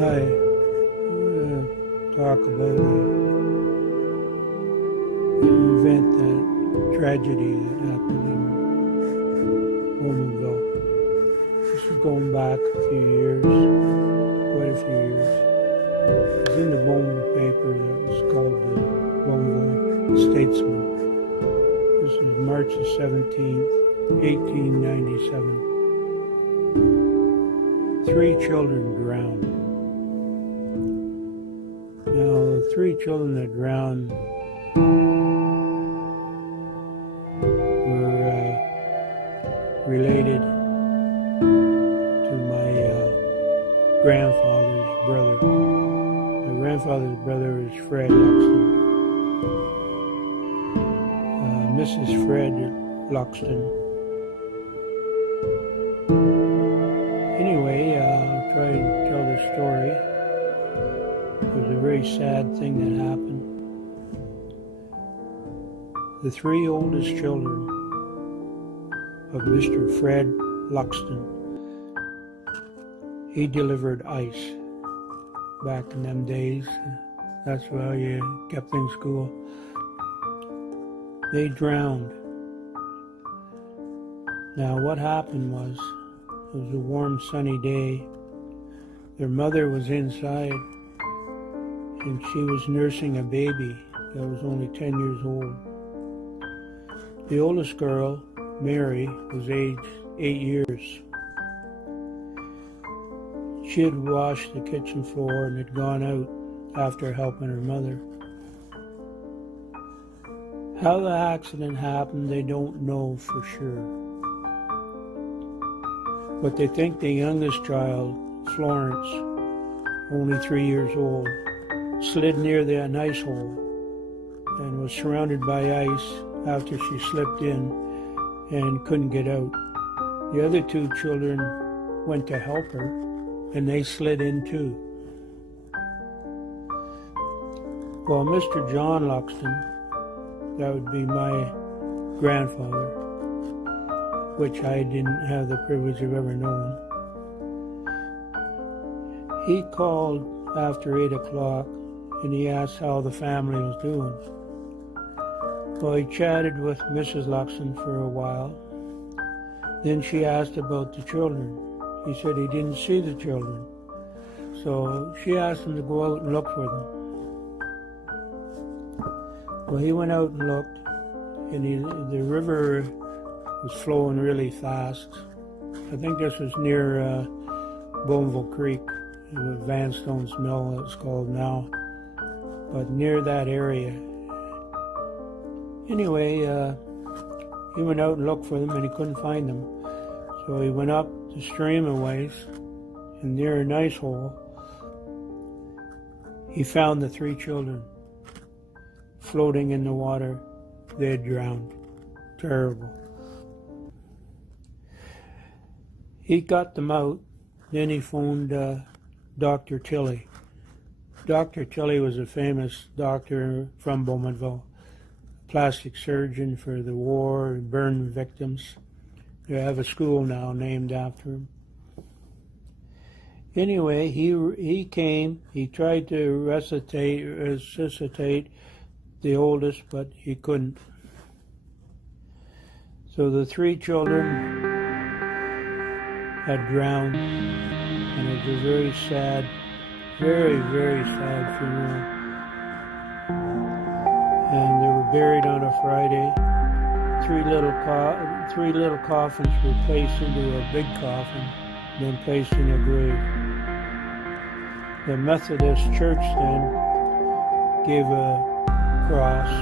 Hi, I'm going to talk about an event, that tragedy that happened in Bowmanville. This is going back a few years, quite a few years. It was in the Bowmanville paper that was called the Bowmanville Statesman. This is March the 17th, 1897. 3 children drowned. Now, the 3 children that drowned were related to my grandfather's brother. My grandfather's brother is Fred Luxton. Mrs. Fred Luxton. Anyway, I'll try and tell the story. It was a very sad thing that happened. The 3 oldest children of Mr. Fred Luxton, he delivered ice back in them days. That's how you kept things cool. They drowned. Now what happened was, it was a warm sunny day. Their mother was inside and she was nursing a baby that was only 10 years old. The oldest girl, Mary, was aged 8 years. She had washed the kitchen floor and had gone out after helping her mother. How the accident happened, they don't know for sure. But they think the youngest child, Florence, only 3 years old, slid near the ice hole and was surrounded by ice after she slipped in and couldn't get out. The other 2 children went to help her and they slid in too. Well, Mr. John Luxton, that would be my grandfather, which I didn't have the privilege of ever knowing. He called after 8 o'clock and he asked how the family was doing. Well, he chatted with Mrs. Luxton for a while. Then she asked about the children. He said he didn't see the children. So she asked him to go out and look for them. Well, he went out and looked, and the river was flowing really fast. I think this was near Bowmanville Creek, Vanstones Mill, it's called now, but near that area. Anyway, he went out and looked for them, and he couldn't find them. So he went up the stream a ways, and near an ice hole, he found the 3 children floating in the water. They had drowned. Terrible. He got them out. Then he phoned Dr. Tilley. Dr. Tilley was a famous doctor from Bowmanville, plastic surgeon for the war and burn victims. They have a school now named after him. Anyway, he came. He tried to resuscitate the oldest, but he couldn't. So the 3 children had drowned, and it was a very sad, very, very sad funeral. And they were buried on a Friday. 3 little coffins were placed into a big coffin, then placed in a grave. The Methodist church then gave a cross,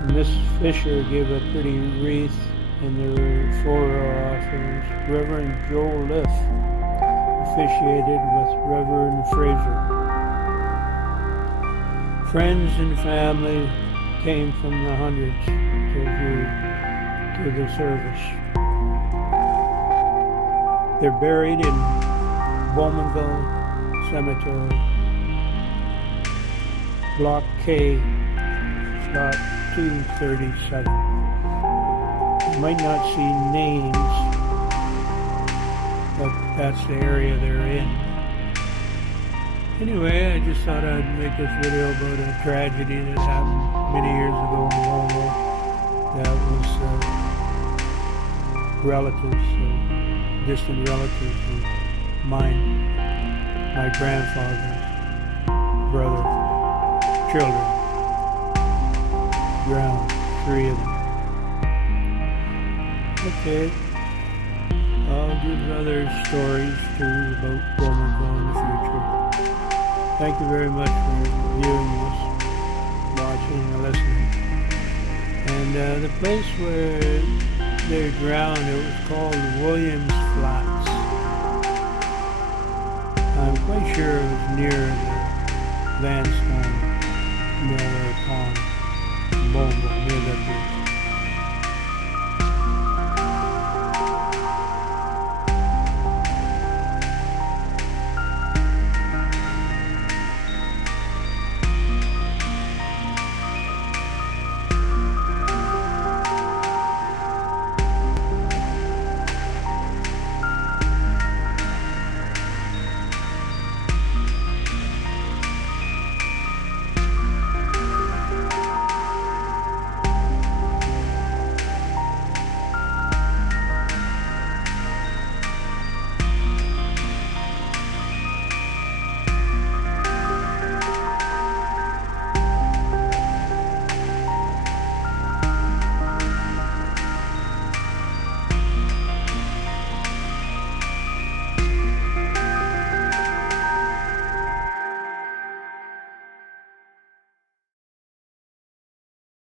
and Miss Fisher gave a pretty wreath, and there were 4 offerings. Reverend Joe Liff officiated with Reverend Fraser. Friends and family came from the hundreds to the service. They're buried in Bowmanville Cemetery, Block K, Lot 237. You might not see names, but that's the area they're in. Anyway, I just thought I'd make this video about a tragedy that happened many years ago in Bowmanville. That was relatives, distant relatives of mine, my grandfather's brother, children, drowned, 3 of them. Okay, I'll give other stories too about Bowmanville in the future. Thank you very much for viewing this, watching or listening. And the place where they drowned, it was called Williams Flats. I'm quite sure it was near the Vanstone Mill or pond in Bowmanville, near that bridge.